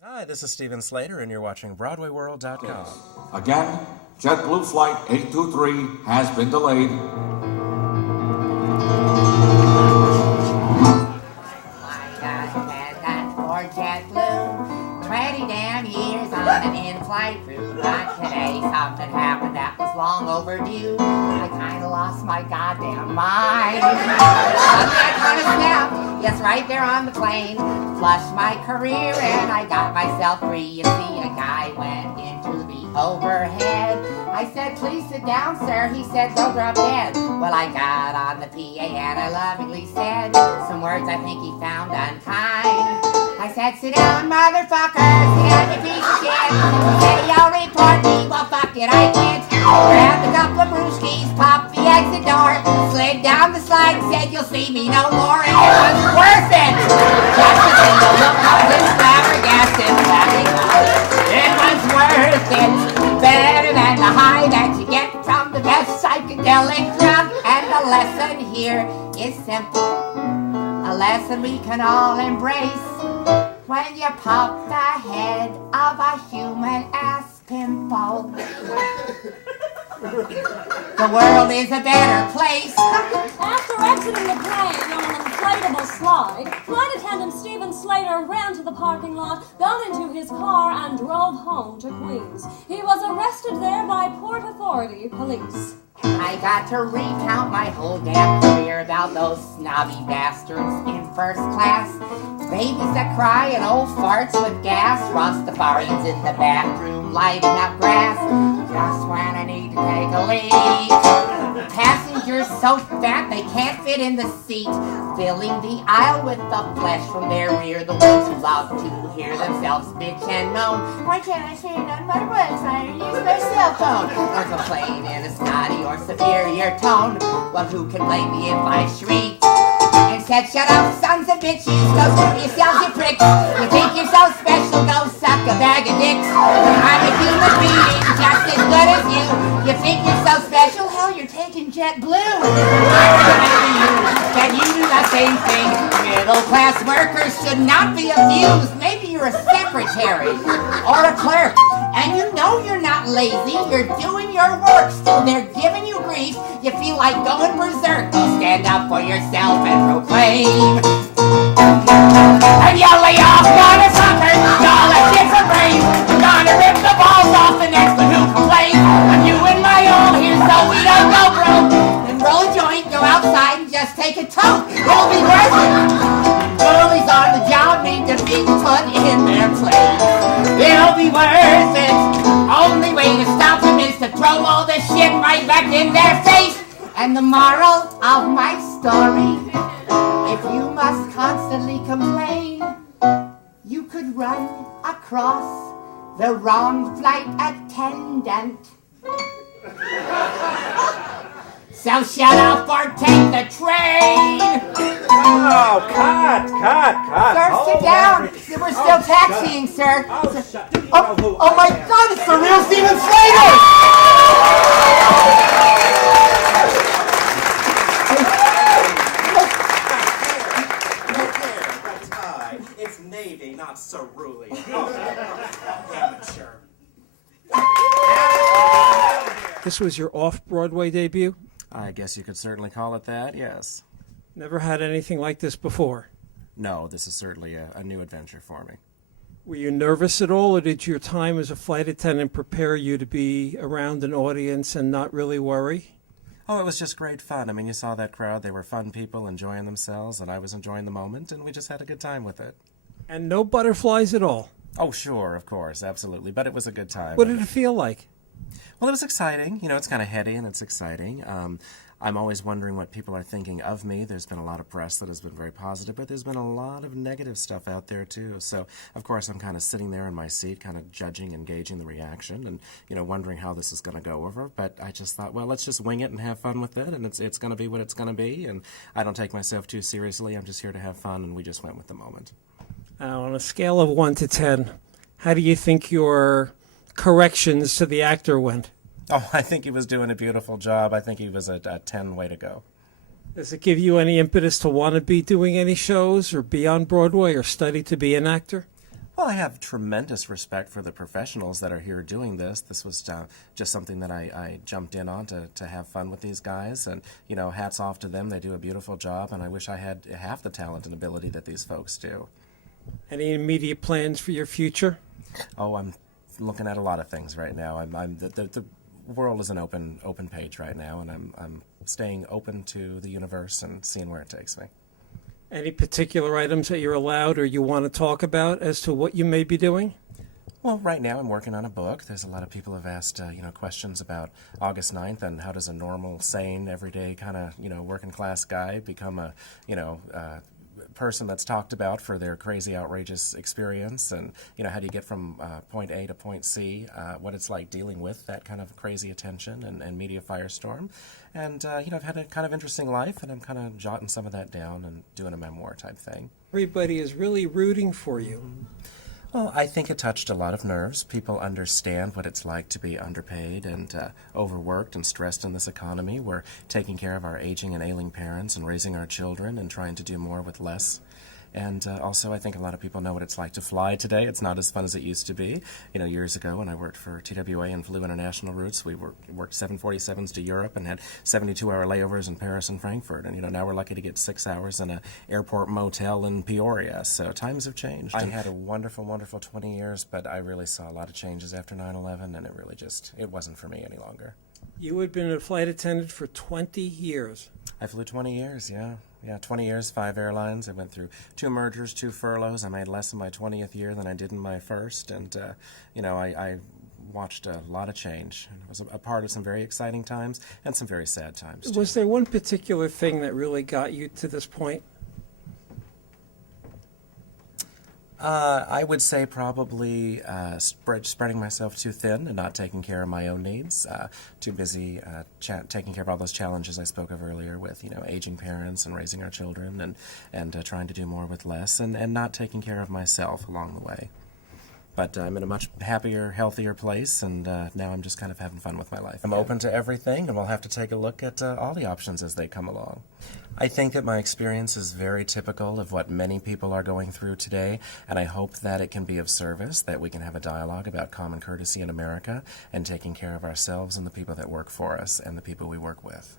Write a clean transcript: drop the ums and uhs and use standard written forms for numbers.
Hi, this is Steven Slater, and you're watching BroadwayWorld.com. Again, JetBlue Flight 823 has been delayed. Attendant for JetBlue, 20 damn years on an in-flight route. But today something happened that was long overdue. I kinda lost my goddamn mind. That kind of snap, yes, right there on the plane. Flushed my career and I got myself free. You see, a guy went into the overhead. I said, please sit down, sir. He said, go drop dead. Well, I got on the PA and I lovingly said some words I think he found unkind. I said, sit down, motherfucker. Sit down, you piece of shit. He said, you'll report me. Well, fuck it, I can't. Grabbed a couple of brewskis, popped the exit door, slid down the slide and said, you'll see me no more. And it was worth it. Just a single look of this flabbergasted laughing mouth. It was worth it. Better than the high that you get from the best psychedelic drug. And the lesson here is simple. A lesson we can all embrace. When you pop the head of a human ass pimple, the world is a better place. After exiting the plane on an inflatable slide, flight attendant Steven Slater ran to the parking lot, got into his car, and drove home to Queens. He was arrested there by Port Authority police. I got to recount my whole damn career about those snobby bastards in first class. Babies that cry and old farts with gas. Rastafarians in the bathroom lighting up grass. Just when I need to take a leak. Passengers so fat they can't fit in the seat. Filling the aisle with the flesh from their rear. The ones who love to hear themselves bitch and moan. Why can't I stand on my butt? I use my cell phone. Or complain in a snotty or superior tone. Well, who can blame me if I shriek? And said, shut up, sons of bitches. Go screw yourselves, you pricks. You think you're so special, go suck a bag of dicks. I'm a human being, just as good as you. You think you're so special? Hell, you're taking JetBlue. I'm reminding you that you do the same thing. Middle-class workers should not be abused. Maybe you're a secretary or a clerk, and you know you're not lazy. You're doing your work. Still, they're giving you grief. You feel like going berserk. Go stand up for yourself and proclaim. And you lay off, motherfucker. Y'all are different brains. I'm gonna rip the balls off the next one who complains. I'm you and my all here so we don't go broke. Then roll a joint, go outside and just take a toke. It'll be worth it. Girlies on the job need to be put in their place. It'll be worth it. Only way to stop them is to throw all this shit right back in their face. And the moral of my story, if you must constantly complain, you could run across the wrong flight attendant. So shut up or take the train. Oh, cut. Sir, sit down. We're still taxiing, sir. Oh, shut. Oh my God, it's the real Steven Slater! It's Navy, not Cerulli. Amateur. This was your off-Broadway debut? I guess you could certainly call it that, yes. Never had anything like this before. No, this is certainly a new adventure for me. Were you nervous at all, or did your time as a flight attendant prepare you to be around an audience and not really worry? Oh, it was just great fun. I mean, you saw that crowd. They were fun people enjoying themselves, and I was enjoying the moment, and we just had a good time with it. And no butterflies at all? Oh, sure, of course, absolutely. But it was a good time. What did it feel like? Well, it was exciting. You know, it's kind of heady and it's exciting. I'm always wondering what people are thinking of me. There's been a lot of press that has been very positive, but there's been a lot of negative stuff out there, too. So, of course, I'm kind of sitting there in my seat, kind of judging and gauging the reaction and, you know, wondering how this is going to go over. But I just thought, well, let's just wing it and have fun with it, and it's going to be what it's going to be. And I don't take myself too seriously. I'm just here to have fun, and we just went with the moment. On a scale of 1 to 10, how do you think your corrections to the actor went? Oh, I think he was doing a beautiful job. I think he was a 10 way to go. Does it give you any impetus to want to be doing any shows or be on Broadway or study to be an actor? Well, I have tremendous respect for the professionals that are here doing this. This was just something that I jumped in on to have fun with these guys. And, you know, hats off to them. They do a beautiful job, and I wish I had half the talent and ability that these folks do. Any immediate plans for your future? Oh, I'm looking at a lot of things right now. The world is an open page right now, and I'm staying open to the universe and seeing where it takes me. Any particular items that you're allowed or you want to talk about as to what you may be doing? Well, right now I'm working on a book. There's a lot of people have asked, questions about August 9th and how does a normal, sane, everyday kind of, working class guy become a, person that's talked about for their crazy, outrageous experience, and how do you get from point A to point C, what it's like dealing with that kind of crazy attention and media firestorm. And I've had a kind of interesting life, and I'm kind of jotting some of that down and doing a memoir type thing. Everybody is really rooting for you. Well, I think it touched a lot of nerves. People understand what it's like to be underpaid and overworked and stressed in this economy. We're taking care of our aging and ailing parents and raising our children and trying to do more with less. And also, I think a lot of people know what it's like to fly today. It's not as fun as it used to be. Years ago when I worked for TWA and flew international routes, we worked 747s to Europe and had 72-hour layovers in Paris and Frankfurt. And, now we're lucky to get 6 hours in an airport motel in Peoria. So times have changed. I had a wonderful, wonderful 20 years, but I really saw a lot of changes after 9/11, and it wasn't for me any longer. You had been a flight attendant for 20 years. I flew 20 years, yeah. Yeah, 20 years, 5 airlines. I went through 2 mergers, 2 furloughs. I made less in my 20th year than I did in my first. And, I watched a lot of change. I was a part of some very exciting times and some very sad times, too. Was there one particular thing that really got you to this point? I would say probably spreading myself too thin and not taking care of my own needs. Too busy taking care of all those challenges I spoke of earlier with, aging parents and raising our children and trying to do more with less and not taking care of myself along the way. But I'm in a much happier, healthier place, and now I'm just kind of having fun with my life. I'm open to everything, and we'll have to take a look at all the options as they come along. I think that my experience is very typical of what many people are going through today, and I hope that it can be of service, that we can have a dialogue about common courtesy in America and taking care of ourselves and the people that work for us and the people we work with.